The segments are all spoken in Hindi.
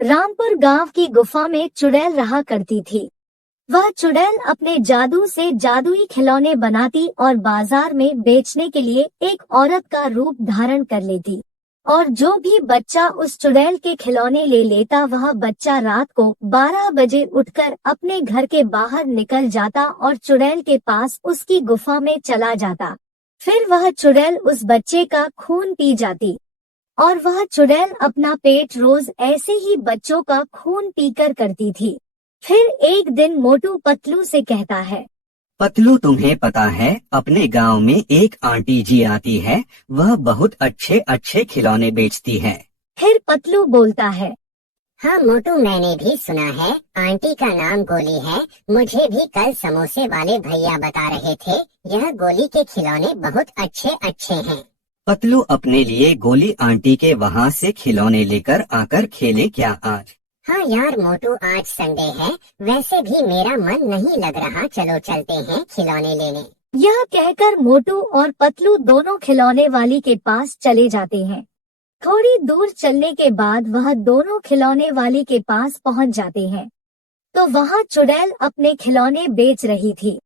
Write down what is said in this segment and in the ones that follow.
रामपुर गांव की गुफा में चुड़ैल रहा करती थी। वह चुड़ैल अपने जादू से जादुई खिलौने बनाती और बाजार में बेचने के लिए एक औरत का रूप धारण कर लेती। और जो भी बच्चा उस चुड़ैल के खिलौने ले लेता, वह बच्चा रात को 12 बजे उठकर अपने घर के बाहर निकल जाता और चुड़ैल के पास उसकी गुफा में चला जाता। फिर वह चुड़ैल उस बच्चे का खून पी जाती और वह चुड़ैल अपना पेट रोज ऐसे ही बच्चों का खून पीकर करती थी। फिर एक दिन मोटू पतलू से कहता है, पतलू, तुम्हें पता है अपने गांव में एक आंटी जी आती है, वह बहुत अच्छे अच्छे खिलौने बेचती है। फिर पतलू बोलता है, हाँ मोटू, मैंने भी सुना है। आंटी का नाम गोली है। मुझे भी कल समोसे वाले भैया बता रहे थे, यह गोली के खिलौने बहुत अच्छे अच्छे हैं। पतलू अपने लिए गोली आंटी के वहाँ से खिलौने लेकर आकर खेले क्या आज? हाँ यार मोटू, आज संडे है, वैसे भी मेरा मन नहीं लग रहा, चलो चलते हैं खिलौने लेने। यह कहकर मोटू और पतलू दोनों खिलौने वाली के पास चले जाते हैं। थोड़ी दूर चलने के बाद वह दोनों खिलौने वाली के पास पहुंच जाते हैं, तो वहां चुड़ैल अपने खिलौने बेच रही थी।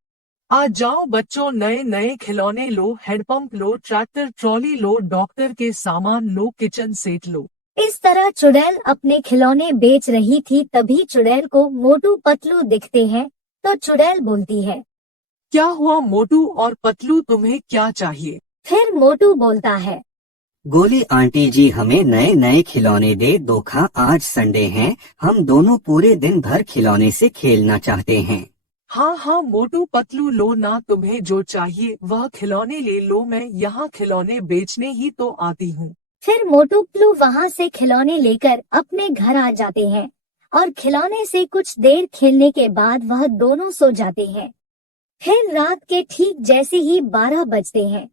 आ जाओ बच्चों, नए नए खिलौने लो, हैंडपंप लो, ट्रैक्टर ट्रॉली लो, डॉक्टर के सामान लो, किचन सेट लो। इस तरह चुड़ैल अपने खिलौने बेच रही थी। तभी चुड़ैल को मोटू पतलू दिखते हैं, तो चुड़ैल बोलती है, क्या हुआ मोटू और पतलू, तुम्हें क्या चाहिए? फिर मोटू बोलता है, गोली आंटी जी, हमें नए नए खिलौने दे दो, खा आज संडे है, हम दोनों पूरे दिन भर खिलौने से खेलना चाहते हैं। हाँ हाँ मोटू पतलू, लो ना, तुम्हें जो चाहिए वह खिलौने ले लो, मैं यहाँ खिलौने बेचने ही तो आती हूँ। फिर मोटू पतलू वहाँ से खिलौने लेकर अपने घर आ जाते हैं और खिलौने से कुछ देर खेलने के बाद वह दोनों सो जाते हैं। फिर रात के ठीक जैसे ही 12 बजते हैं,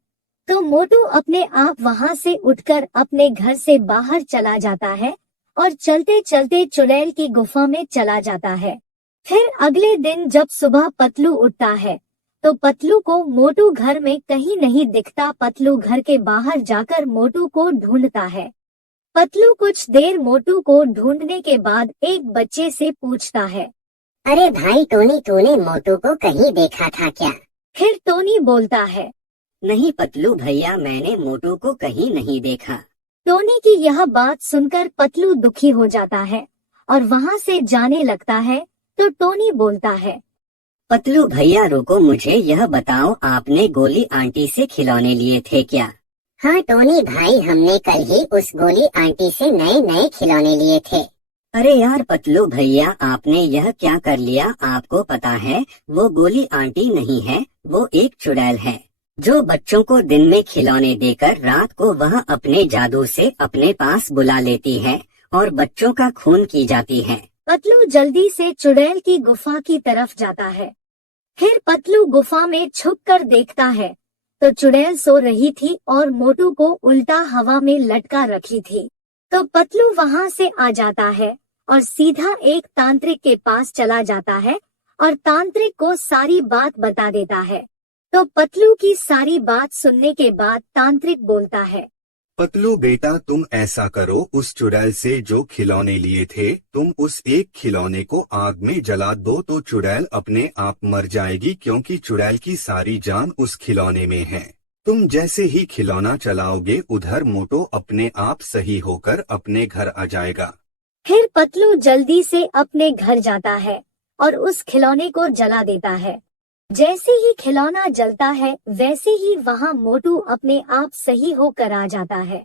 तो मोटू अपने आप वहाँ से उठकर अपने घर से बाहर चला जाता है और चलते चलते चुड़ैल की गुफा में चला जाता है। फिर अगले दिन जब सुबह पतलू उठता है, तो पतलू को मोटू घर में कहीं नहीं दिखता। पतलू घर के बाहर जाकर मोटू को ढूंढता है। पतलू कुछ देर मोटू को ढूंढने के बाद एक बच्चे से पूछता है, अरे भाई टोनी, तूने मोटू को कहीं देखा था क्या? फिर टोनी बोलता है, नहीं पतलू भैया, मैंने मोटू को कहीं नहीं देखा। टोनी की यह बात सुनकर पतलू दुखी हो जाता है और वहाँ से जाने लगता है। तो टोनी बोलता है, पतलू भैया रुको, मुझे यह बताओ, आपने गोली आंटी से खिलौने लिए थे क्या? हाँ टोनी भाई, हमने कल ही उस गोली आंटी से नए नए खिलौने लिए थे। अरे यार पतलू भैया, आपने यह क्या कर लिया? आपको पता है वो गोली आंटी नहीं है, वो एक चुड़ैल है, जो बच्चों को दिन में खिलौने देकर रात को वह अपने जादू से अपने पास बुला लेती है और बच्चों का खून की जाती है। पतलू जल्दी से चुड़ैल की गुफा की तरफ जाता है। फिर पतलू गुफा में छुपकर देखता है, तो चुड़ैल सो रही थी और मोटू को उल्टा हवा में लटका रखी थी। तो पतलू वहां से आ जाता है और सीधा एक तांत्रिक के पास चला जाता है और तांत्रिक को सारी बात बता देता है। तो पतलू की सारी बात सुनने के बाद तांत्रिक बोलता है, पतलू बेटा, तुम ऐसा करो, उस चुड़ैल से जो खिलौने लिए थे, तुम उस एक खिलौने को आग में जला दो तो चुड़ैल अपने आप मर जाएगी, क्योंकि चुड़ैल की सारी जान उस खिलौने में है। तुम जैसे ही खिलौना चलाओगे, उधर मोटू अपने आप सही होकर अपने घर आ जाएगा। फिर पतलू जल्दी से अपने घर जाता है और उस खिलौने को जला देता है। जैसे ही खिलौना जलता है, वैसे ही वहां मोटू अपने आप सही होकर आ जाता है।